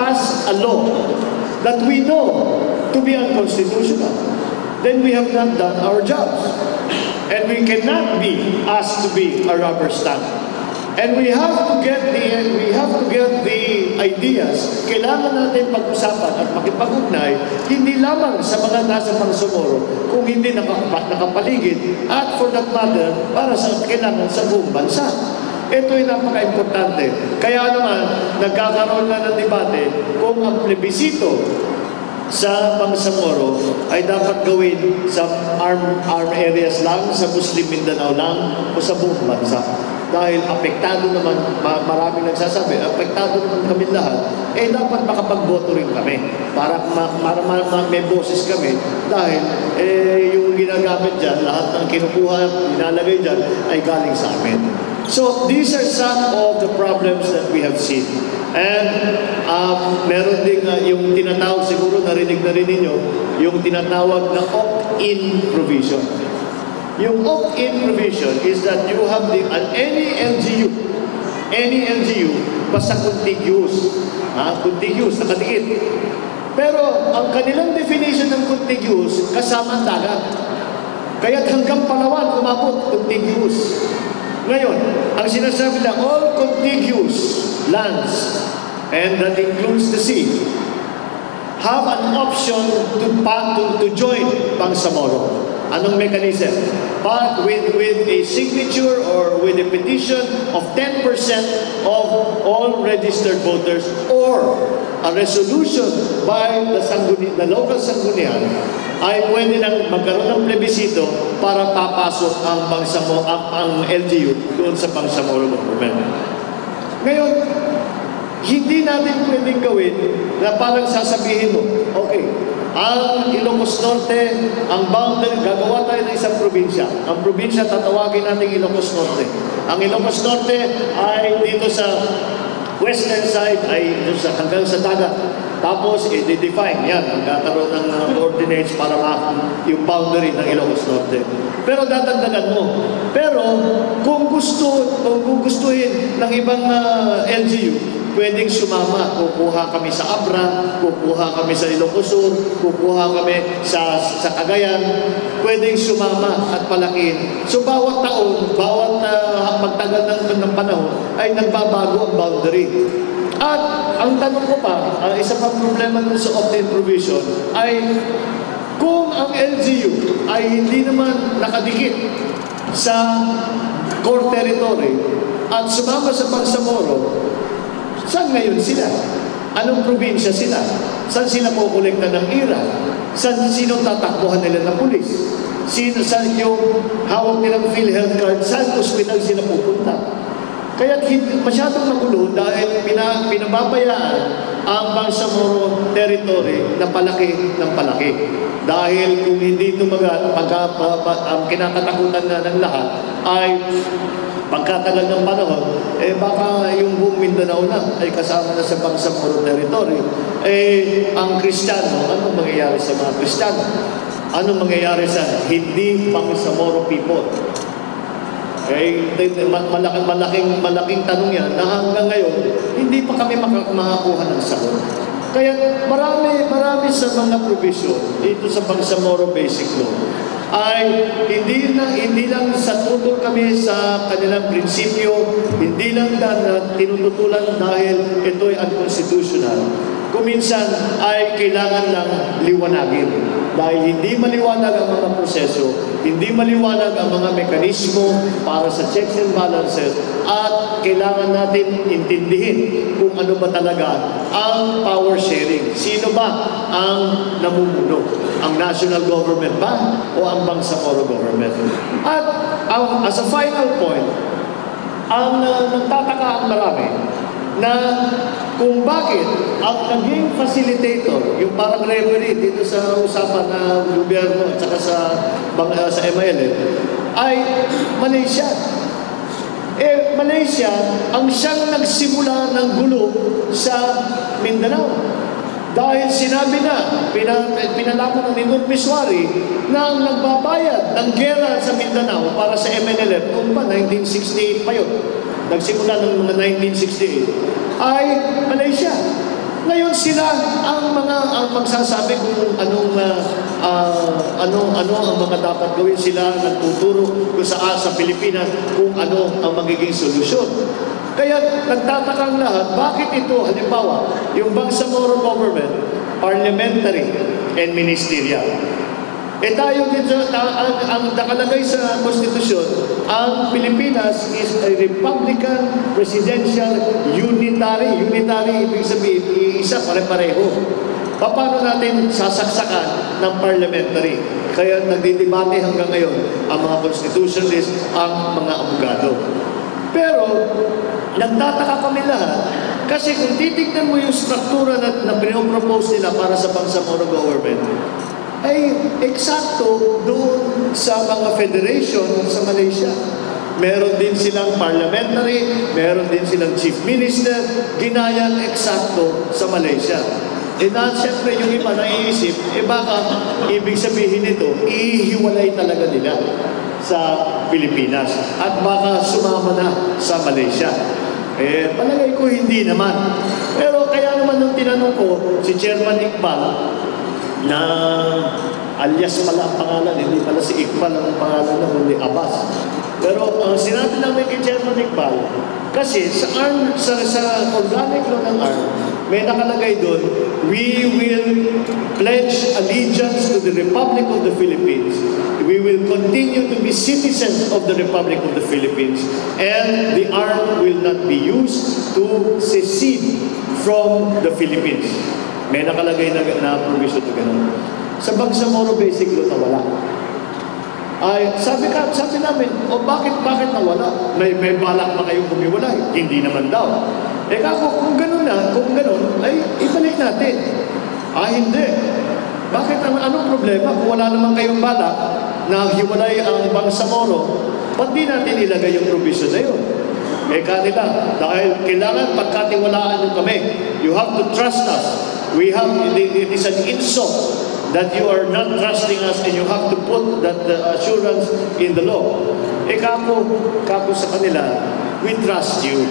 pass a law that we know to be unconstitutional, then we have not done our jobs. And we cannot be asked to be a rubber stamp. And we have to get the ideas. Kailangan natin pag-usapan at makipag-ugnay, hindi lamang sa mga nasa Bangsamoro, kung hindi nakapaligid, at for that matter, para sa kailangan sa buong bansa. Ito ay napaka-importante. Kaya naman, nagkakaroon na ng debate kung ang plebisito sa Bangsamoro ay dapat gawin sa armed areas lang, sa Muslim Mindanao lang, o sa buong bansa. Dahil apektado naman, maraming nagsasabi, apektado naman kami lahat, dapat makapagboto rin kami para may boses kami. Dahil yung ginagamit dyan, lahat ng kinukuha, inalagay dyan, ay galing sa amin. So, these are some of the problems that we have seen. And meron din yung tinatawag, siguro narinig na rin ninyo, yung tinatawag na opt-in provision. Yung opt-in provision is that you have any LGU, basta contiguous. Contiguous, nakadikit. Pero ang kanilang definition ng contiguous, kasama ang dagat. Kaya't hanggang Palawan, umabot, contiguous. Ngayon, ang sinasabi na all contiguous lands, and that includes the sea, have an option to join Bangsamoro. Anong mechanism? But with a signature or with a petition of 10% of all registered voters or a resolution by the local sanggunian, ay pwede nang magkaroon ng plebisito para papasok ang LGU doon sa Bangsamoro government. Ngayon, hindi natin pwedeng gawin na parang sasabihin mo, okay, ang Ilocos Norte, ang boundary, gagawa tayo ng isang probinsya. Ang probinsya, tatawagin natin Ilocos Norte. Ang Ilocos Norte ay dito sa western side, ay dito hanggang sa dagat. Tapos, i-define yan. Magkakaroon ng ordinates para yung boundary ng Ilocos Norte. Pero dadagdagan mo. Pero, kung gustuhin ng ibang LGU, pwedeng sumama. Kukuha kami sa Abra, kukuha kami sa Ilocos Sur, kukuha kami sa Cagayan. Pwedeng sumama at palakihin. So, bawat taon, bawat pagtagal ng panahon, ay nagbabago ang boundary. At ang tanong ko pa, isa pang problema dun sa opt-in provision ay kung ang LGU ay hindi naman nakadikit sa core territory at sumama sa Bangsamoro, saan ngayon sila? Anong probinsya sila? Saan sila kukolekta ng IRA? Sino tatakbuhan nila ng pulis? Saan yung hawak nilang PhilHealth card? Saan ospital sila pupunta? Kaya masyadong magulo dahil pinababayaan ang Bangsamoro territory na palaki ng palaki. Dahil kung hindi tumagat, ang kinakatakutan na ng lahat ay pagkatagal ng panahon, baka yung buong Mindanao na ay kasama na sa Bangsamoro territory. Ang Kristiyano, anong mangyayari sa mga Kristiyano? Anong mangyayari sa hindi Bangsamoro people? Malaking tanong yan na hanggang ngayon, hindi pa kami makakuha ng sagot. Kaya marami sa mga provision dito sa Bangsamoro Basic Law ay hindi lang sa tutol kami sa kanilang prinsipyo, hindi lang na tinututulan dahil ito ay unconstitutional. Kuminsan ay kailangan lang liwanagin. Dahil hindi maliwanag ang mga proseso, hindi maliwanag ang mga mekanismo para sa checks and balances, at kailangan natin intindihin kung ano ba talaga ang power sharing. Sino ba ang namumuno? Ang national government ba o ang Bangsamoro government? At as a final point, ang nagtataka ang marami na kung bakit ang naging facilitator, yung parang referee dito sa usapan na gobyerno at saka sa MILF, ay Malaysia. Malaysia ang siyang nagsimula ng gulo sa Mindanao. Dahil sinabi na, pinalaman ng Ninoy Miswari na ang nagbabayad ng gera sa Mindanao para sa MNLF, kung pa 1968 pa yun, nagsimula ng mga 1968, ay Malaysia. Ngayon, sila ang magsasabi kung ano ang mga dapat gawin. Sila nagtuturo kung sa Pilipinas kung ano ang magiging solusyon. Kaya nagtatakang lahat, bakit ito, halimbawa, yung Bangsamoro government, parliamentary and ministerial. Tayo dito, ang nakalagay sa konstitusyon, ang Pilipinas is a Republican Presidential Unitary. Unitary, ibig sabihin, isa, pare-pareho. Paano natin sasaksakan ng parliamentary? Kaya nagdidebate hanggang ngayon ang mga constitutionalists, ang mga abogado. Pero, nagtataka kami lahat, kasi kung titignan mo yung struktura na pinopropose nila para sa Bangsamoro government, ay eksakto doon sa mga federation sa Malaysia. Meron din silang parliamentary, meron din silang chief minister, ginayang eksakto sa Malaysia. Siyempre yung iba naiisip, baka ibig sabihin nito, ihiwalay talaga nila sa Pilipinas at baka sumama na sa Malaysia. Palagay ko hindi naman. Pero kaya naman nung tinanong ko, si Chairman Iqbal, na alias pala ang pangalan, hindi pala si Iqbal ang pangalan na kundi Abbas. Pero sinabi namin kay Chairman Iqbal, kasi sa organic law ng ARM, may nakalagay doon, we will pledge allegiance to the Republic of the Philippines. We will continue to be citizens of the Republic of the Philippines, and the ARM will not be used to secede from the Philippines. May nakalagay na provision na gano'n. Sa Bangsamoro basic law nawala. Sabi namin, bakit nawala? May balak pa kayong humiwalay? Hindi naman daw. Kung gano'n ay ibalik natin. Hindi. Bakit? Anong problema? Kung wala naman kayong balak na hiwalay ang Bangsamoro, ba't di natin ilagay yung provision na yun? Kanila, dahil kailangan pagkatiwalaan nyo kami. You have to trust us. It is an insult that you are not trusting us and you have to put that assurance in the law. Kako sa kanila, we trust you.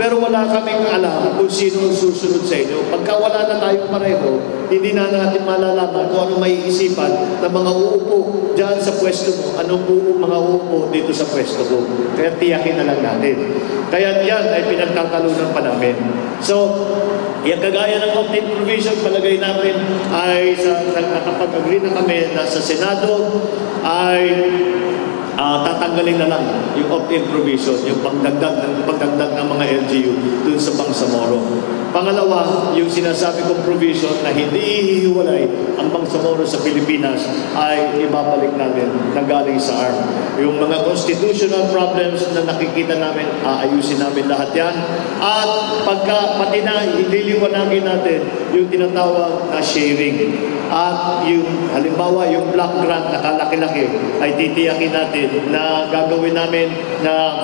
Pero wala kaming alam kung sino ang susunod sa inyo. Pagka wala na tayong pareho, hindi na natin malalaman kung ano may isipan ng mga uupo dyan sa pwesto mo. Anong mga uupo dito sa pwesto ko. Kaya tiyakin na lang natin. Kaya yan ay pinagtatalunan pa namin. So, yung kagaya ng opt-in provision, palagay namin ay nakapag-agree na kami na sa Senado ay tatanggalin na lang yung opt-in provision, yung pagdagdag ng mga LGU dun sa Bangsamoro. Pangalawa, yung sinasabi kong provision na hindi hihiwalay ang Bangsamoro sa Pilipinas ay ibabalik namin na galing sa ARM. Yung mga constitutional problems na nakikita namin, aayusin namin lahat yan. At pati na ililiwanagin natin yung tinatawag na sharing. At yung halimbawa, yung block grant na kalaki-laki ay titiyakin natin na gagawin namin na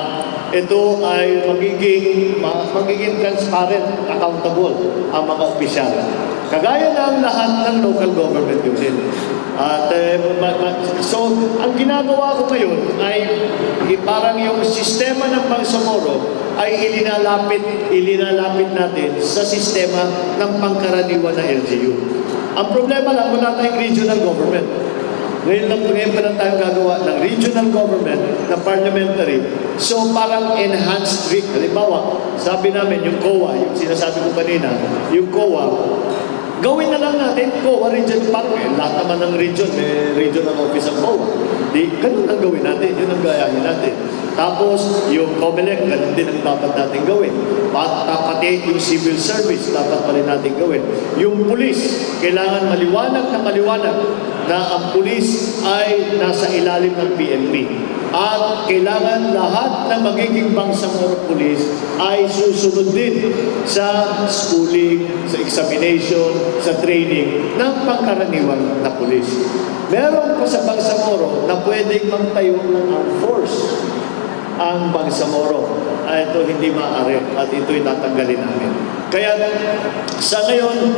ito ay magiging transparent, accountable ang mga opisyal. Kagaya ng lahat ng local government unit. At so, ang ginagawa ko ngayon ay parang yung sistema ng Bangsamoro ay ilinalapit natin sa sistema ng pangkaraniwan na LGU. Ang problema lang, wala tayong regional government. Ngayon pa lang tayo gagawa ng regional government na parliamentary. So parang enhanced trick. Halimbawa, sabi namin yung COA, yung sinasabi ko kanina, yung COA, gawin na lang natin COA region park. Lahat naman ng region, may regional office ng COA. Ganun ang gawin natin, yun ang gayahin natin. Tapos, yung COMELEC, ganun din ang dapat natin gawin. Pati yung civil service, dapat pa rin natin gawin. Yung pulis, kailangan maliwanag na ang pulis ay nasa ilalim ng PNP. At kailangan lahat ng magiging Bangsamoro pulis ay susunod din sa schooling, sa examination, sa training ng pangkaraniwan na pulis. Meron pa sa Bangsamoro na pwedeng magtayo ng armed force. Ang Bangsamoro, ito hindi maaari at ito'y tatanggalin namin. Kaya sa ngayon,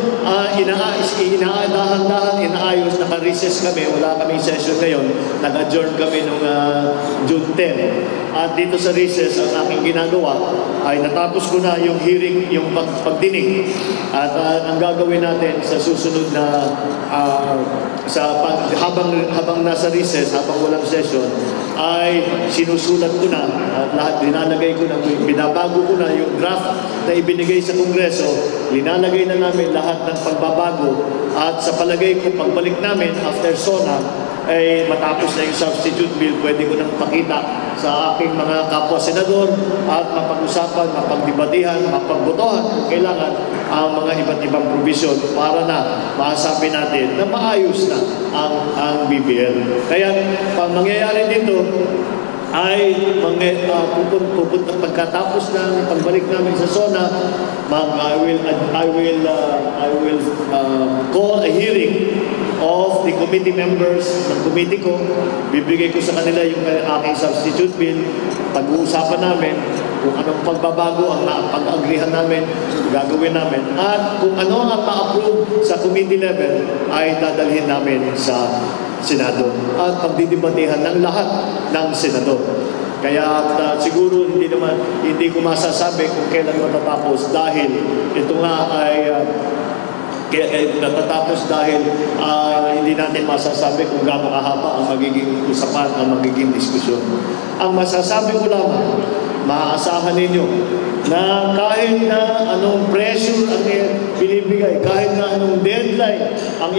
dahan-dahan inaayos, naka-recess kami, wala kaming session ngayon, nag-adjourn kami noong June 10. At dito sa recess, ang aking ginagawa ay natapos ko na yung hearing, yung pagdinig. At ang gagawin natin sa susunod na habang nasa recess, habang walang session, ay sinusulat ko na at lahat linalagay ko na, binabago ko na yung draft na ibinigay sa Kongreso, linalagay na namin lahat ng pagbabago at sa palagay ko pagbalik namin after SONA ay matapos na yung substitute bill, pwede ko nang pakita sa aking mga kapwa senador at mapag-usapan, mapagdebatihan, mapagbotohan kung kailangan ang mga iba't ibang provision para na masabi natin na maayos na ang BBL. Kaya pag mangyayari dito ay pupunta pagkatapos ng pagbalik namin sa SONA, I will call a hearing of the committee members ng committee ko. Bibigay ko sa kanila yung aking substitute bill. Pag-uusapan namin kung anong pagbabago ang pag-agrihan namin, gagawin namin. At kung ano ang ma-approve sa committee level ay dadalhin namin sa Senado at pagdidebatehan ng lahat ng senador. Kaya siguro hindi ko masasabi kung kailan matatapos dahil ito nga ay natatapos dahil hindi natin masasabi kung gaano kahaba ang magiging usapan, ang magiging diskusyon. Ang masasabi ko lamang, maaasahan ninyo na kahit na anong pressure ang binibigay, kahit na anong deadline ang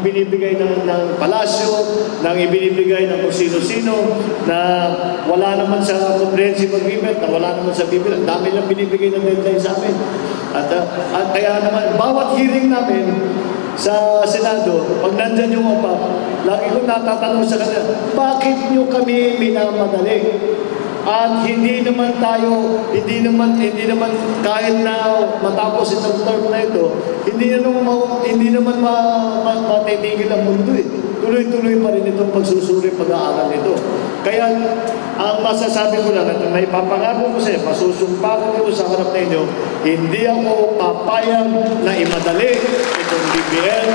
binibigay ng palasyo, ng ibinibigay ng kung sino-sino, na wala naman sa comprehensive agreement, na wala naman sa BBL, ang dami lang binibigay ng deadline sa amin. At kaya naman, bawat hearing namin sa Senado, pag nandyan yung OPA, lagi ko natatanong sa kanila, bakit nyo kami minamadali? At hindi naman kahit na matapos itong term na ito, hindi naman matitigil ang mundo eh. Tuloy-tuloy pa rin itong pagsusuri, pag-aaral nito. Kaya ang masasabi ko lang at may papangako ko sa iyo, masusumpakan ko sa harap ninyo, hindi ako papayag na imadali itong BBL.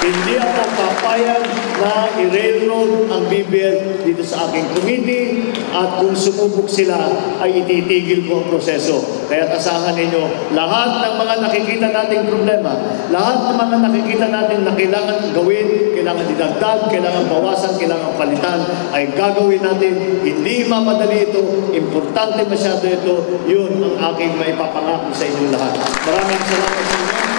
Hindi ako papayag na i-railroad ang BBL dito sa aking committee at kung sumubok sila ay ititigil ko ang proseso. Kaya asahan ninyo, lahat ng mga nakikita nating problema, lahat ng mga nakikita natin na kailangan gawin, kailangan idagdag, kailangan bawasan, kailangan palitan, ay gagawin natin. Hindi mamadali ito, importante masyado ito, yun ang aking maipapangako sa inyo lahat. Maraming salamat sa inyo.